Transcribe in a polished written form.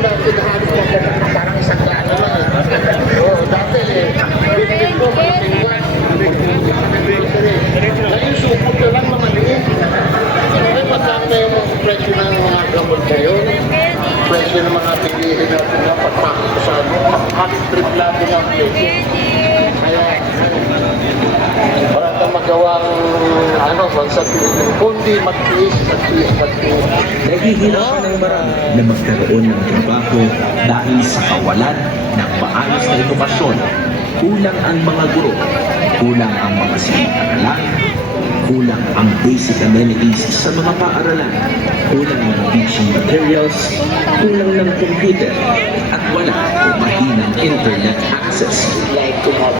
natin halos parang isang lano lang eh. Oo, dati bibigyan ko malaking one. Ngayon supot na lang na maliit. Ay, matanda yung presyo ng mga gamot ngayon. Presyo ng mga pilihin natin na pagpakot ko sa ano. Halos triplado ng presyo. Kaya, wala kang magawang bansa Pilipino. Kundi magtiis. Nahihirapan ng marami na magkaroon ng trabaho dahil sa kawalan ng maayos na edukasyon. Kulang ang mga guro, kulang ang mga silid-aralan, kulang ang basic amenities sa mga paaralan, kulang ng teaching materials, kulang ng computer, at wala o mahinang internet access.